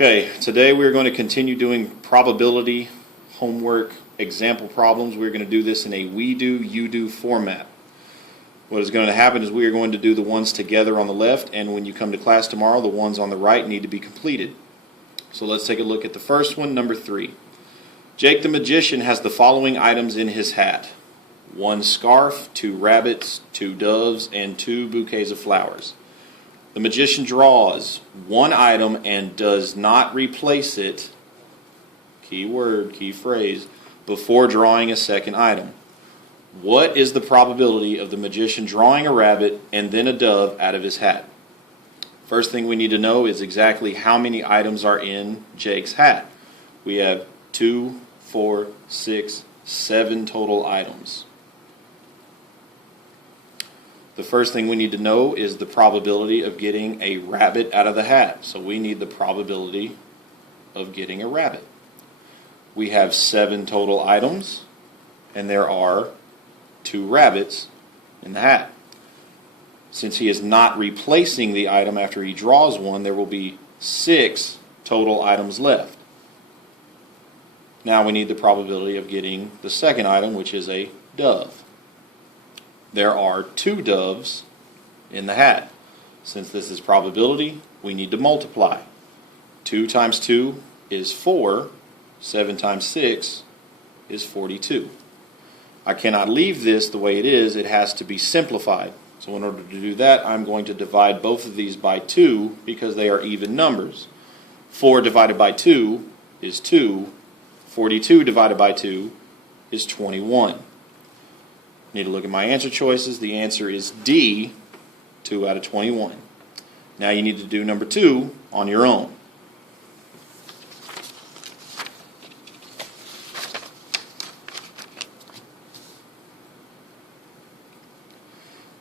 Okay, today we're going to continue doing probability homework example problems. We're going to do this in a we do, you do format. What is going to happen is we are going to do the ones together on the left, and when you come to class tomorrow, the ones on the right need to be completed. So let's take a look at the first one, number 3. Jake the magician has the following items in his hat: 1 scarf, 2 rabbits, 2 doves, and 2 bouquets of flowers. The magician draws 1 item and does not replace it, key word, key phrase, before drawing a second item. What is the probability of the magician drawing a rabbit and then a dove out of his hat? First thing we need to know is exactly how many items are in Jake's hat. We have 2, 4, 6, 7 total items. The first thing we need to know is the probability of getting a rabbit out of the hat. So we need the probability of getting a rabbit. We have 7 total items, and there are 2 rabbits in the hat. Since he is not replacing the item after he draws one, there will be 6 total items left. Now we need the probability of getting the second item, which is a dove. There are 2 doves in the hat. Since this is probability, we need to multiply. 2 times 2 is 4. 7 times 6 is 42. I cannot leave this the way it is. It has to be simplified. So in order to do that, I'm going to divide both of these by 2 because they are even numbers. 4 divided by 2 is 2. 42 divided by 2 is 21. Need to look at my answer choices. The answer is D, 2 out of 21. Now you need to do number 2 on your own.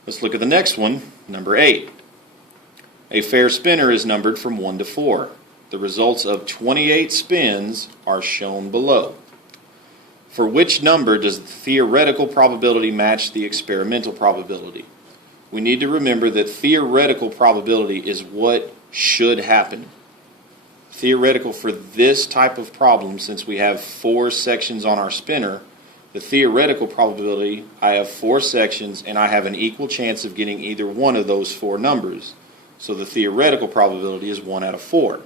Let's look at the next one, number 8. A fair spinner is numbered from 1 to 4. The results of 28 spins are shown below. For which number does the theoretical probability match the experimental probability? We need to remember that theoretical probability is what should happen. Theoretical for this type of problem, since we have 4 sections on our spinner, the theoretical probability, I have 4 sections and I have an equal chance of getting either one of those 4 numbers. So the theoretical probability is 1 out of 4.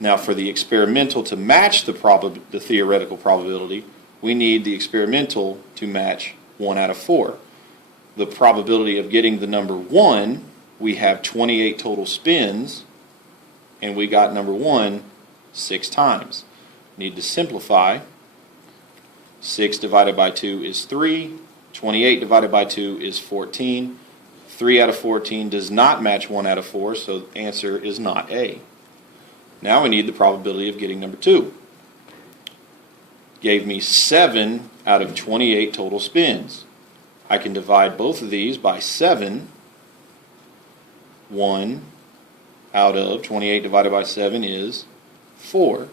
Now for the experimental to match the theoretical probability, we need the experimental to match 1 out of 4. The probability of getting the number 1, we have 28 total spins, and we got number 1 6 times. Need to simplify. 6 divided by 2 is 3. 28 divided by 2 is 14. 3 out of 14 does not match 1 out of 4, so the answer is not A. Now we need the probability of getting number 2. Gave me 7 out of 28 total spins. I can divide both of these by 7. 1 out of 28 divided by 7 is 4.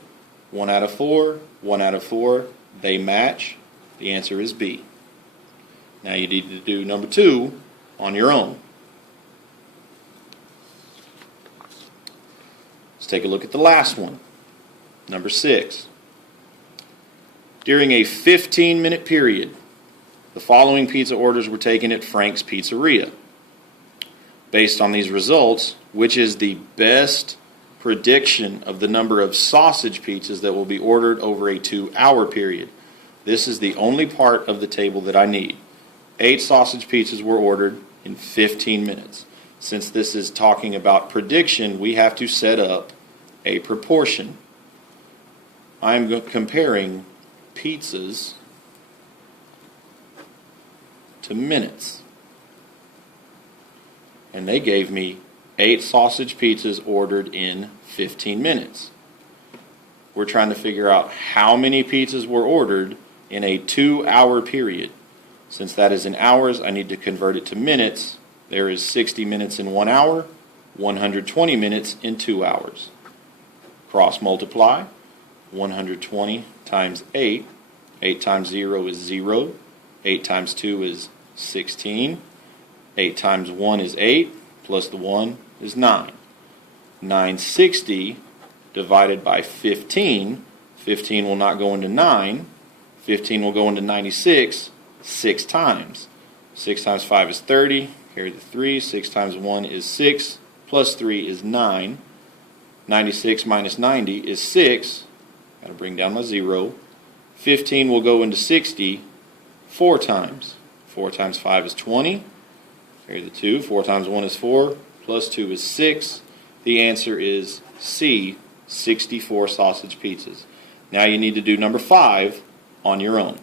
1 out of 4, 1 out of 4, they match. The answer is B. Now you need to do number 2 on your own. Let's take a look at the last one, number 6. During a 15-minute period, the following pizza orders were taken at Frank's Pizzeria. Based on these results, which is the best prediction of the number of sausage pizzas that will be ordered over a 2-hour period? This is the only part of the table that I need. 8 sausage pizzas were ordered in 15 minutes. Since this is talking about prediction, we have to set up a proportion. I'm comparing pizzas to minutes. And they gave me 8 sausage pizzas ordered in 15 minutes. We're trying to figure out how many pizzas were ordered in a 2-hour period. Since that is in hours, I need to convert it to minutes. There is 60 minutes in 1 hour, 120 minutes in 2 hours. Cross multiply. 120 times 8. 8 times 0 is 0. 8 times 2 is 16. 8 times 1 is 8, plus the 1 is 9. 960 divided by 15. 15 will not go into 9. 15 will go into 96 6 times. 6 times 5 is 30. Carry the 3. 6 times 1 is 6. Plus 3 is 9. 96 minus 90 is 6. Got to bring down my 0. 15 will go into 60 4 times. 4 times 5 is 20. Carry the 2. 4 times 1 is 4. Plus 2 is 6. The answer is C, 64 sausage pizzas. Now you need to do number 5 on your own.